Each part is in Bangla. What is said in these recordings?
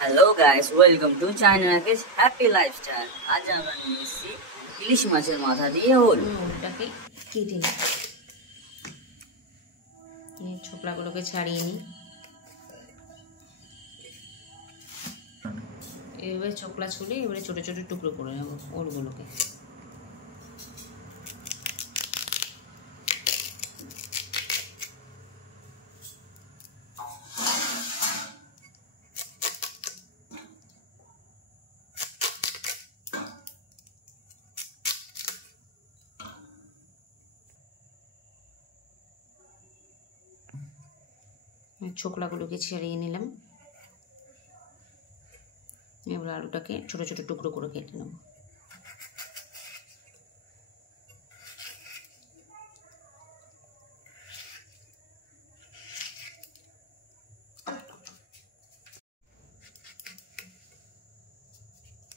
Hello guys, welcome to China Rakesh happy lifestyle. আজ আমরা নিয়ে এসেছি ইলিশ মাছের মাথা দিয়ে ওটাকে কেটে নিই, ছোকলাগুলোকে ছাড়িয়ে নিই। এভাবে ছোকলা ছুলে এবারে ছোটো ছোটো টুকরো করে নেব ওলগুলোকে। ছোকলাগুলোকে ছাড়িয়ে নিলাম। এবার আলুটাকে ছোটো ছোটো টুকরো করে কেটে নেব।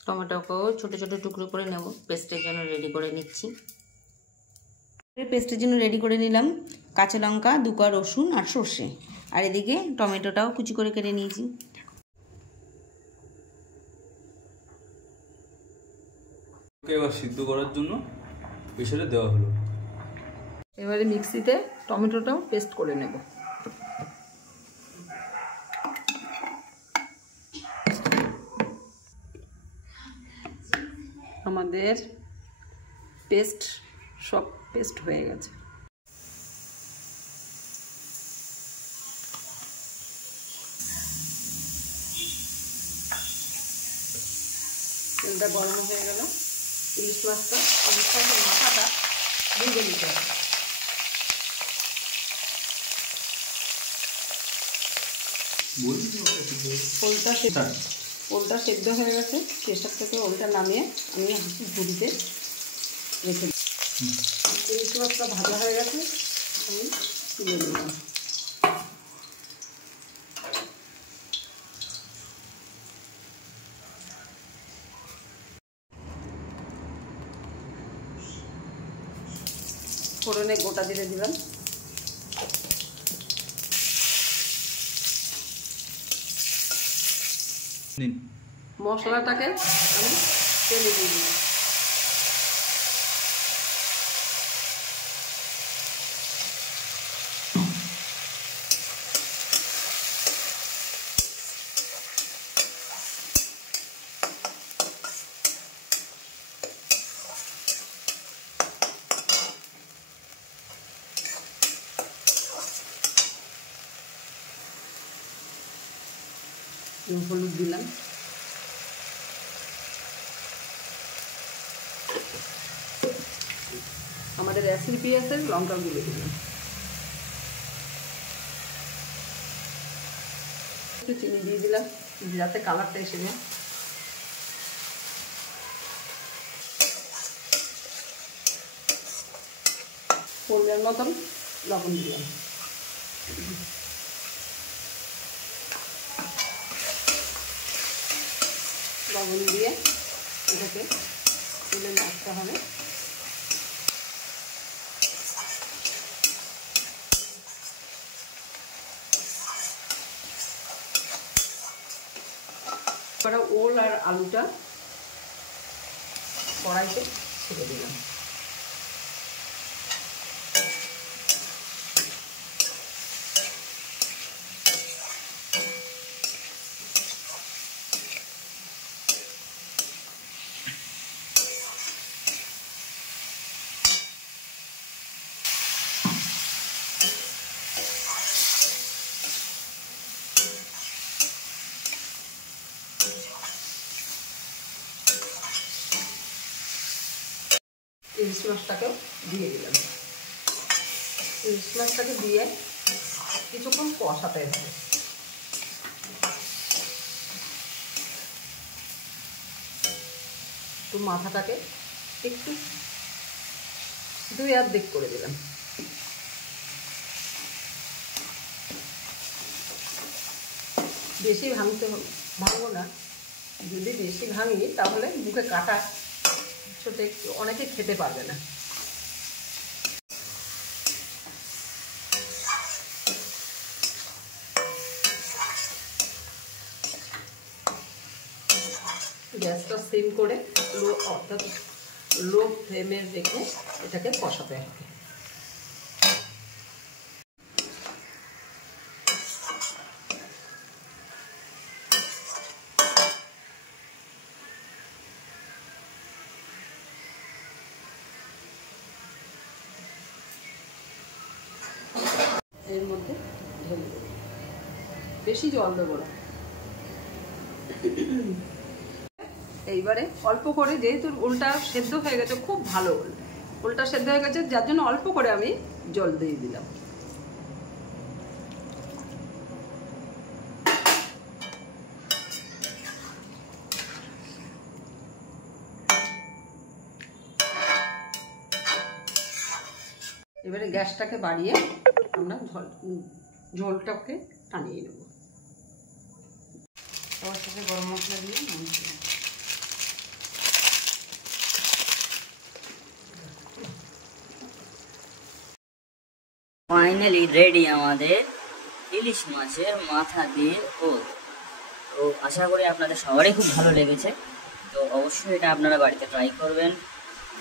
টমেটোকেও ছোটো ছোটো টুকরো করে নেব, পেস্টের জন্য রেডি করে নিচ্ছি। পেস্টের জন্য রেডি করে নিলাম কাঁচা লঙ্কা, 2 কোয়া রসুন আর সর্ষে, আর এদিকে টমেটোটাও কুচি করে কেটে নিয়েছি। এবার সিদ্ধ করার জন্য প্রেসারে দেওয়া হলো। এবারে মিক্সিতে টমেটোটাও পেস্ট করে নেব। আমাদের সব পেস্ট হয়ে গেছে। তেলটা গরম হয়ে গেল। ইলিশ মাছের মাথাটা ভেজে নিতে হবে। ওলটা সেদ্ধ হয়ে গেছে। প্রেশার থেকে ওলটা নামিয়ে আমি ঝুড়িতে রেখে দিই। ইলিশ মাছটা ভাজা হয়ে গেছে, আমি তুলে নিলাম। ফোড়নে গোটা জিরে দিলাম, মশলাটাকে আমি তেলে দিয়ে দিলাম। হলুদ দিলাম, আমাদের রেসিপি আছে লঙ্কা গুঁড়ো দিলাম, একটু চিনি দিয়ে দিলাম যাতে কালারটা এসে যায়। পরিমাণ মতন লবণ দিলাম। লবণ দিয়ে এটাকে তুলে নাড়তে হবে। এবারে ওল আর আলুটা কড়াইতে ছেড়ে দিলাম। ইলিশ মাছটাকেও দিয়ে দিলাম। ইলিশ মাছটাকে দিয়ে কিছুক্ষণ কষাতে হবে। তো মাথাটাকে একটু 2 অর্ধেক করে দিলাম। বেশি ভাঙবো না, যদি বেশি ভাঙি তাহলে মুখে কাটা ছোটে অনেকে খেতে পারবে না। গ্যাসটা সিম করে অর্থাৎ লো ফ্লেমে রেখে এটাকে কষাতে হবে। এর মধ্যে ঢেলে দেবো, বেশি জল দেবো না। এইবারে অল্প করে, যেহেতু ওলটা সেদ্ধ হয়ে গেছে, খুব ভালো ওলটা সেদ্ধ হয়ে গেছে, যার জন্য অল্প করে আমি জল দিয়ে দিলাম। এবারে গ্যাসটাকে বাড়িয়ে আমরা ঝোলটাকে টানিয়ে নেব। সবার সাথে গরম মশলা দিয়ে নামিয়ে দেব। ফাইনালি রেডি আমাদের ইলিশ মাছের মাথা দিয়ে ঝোল। তো আশা করি আপনাদের সবারই খুব ভালো লেগেছে। তো অবশ্যই এটা আপনারা বাড়িতে ট্রাই করবেন,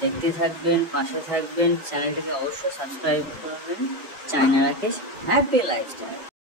দেখতে থাকবেন, পাশে থাকবেন, চ্যানেলটিকে অবশ্যই সাবস্ক্রাইব করবেন। China Rakesh happy lifestyle.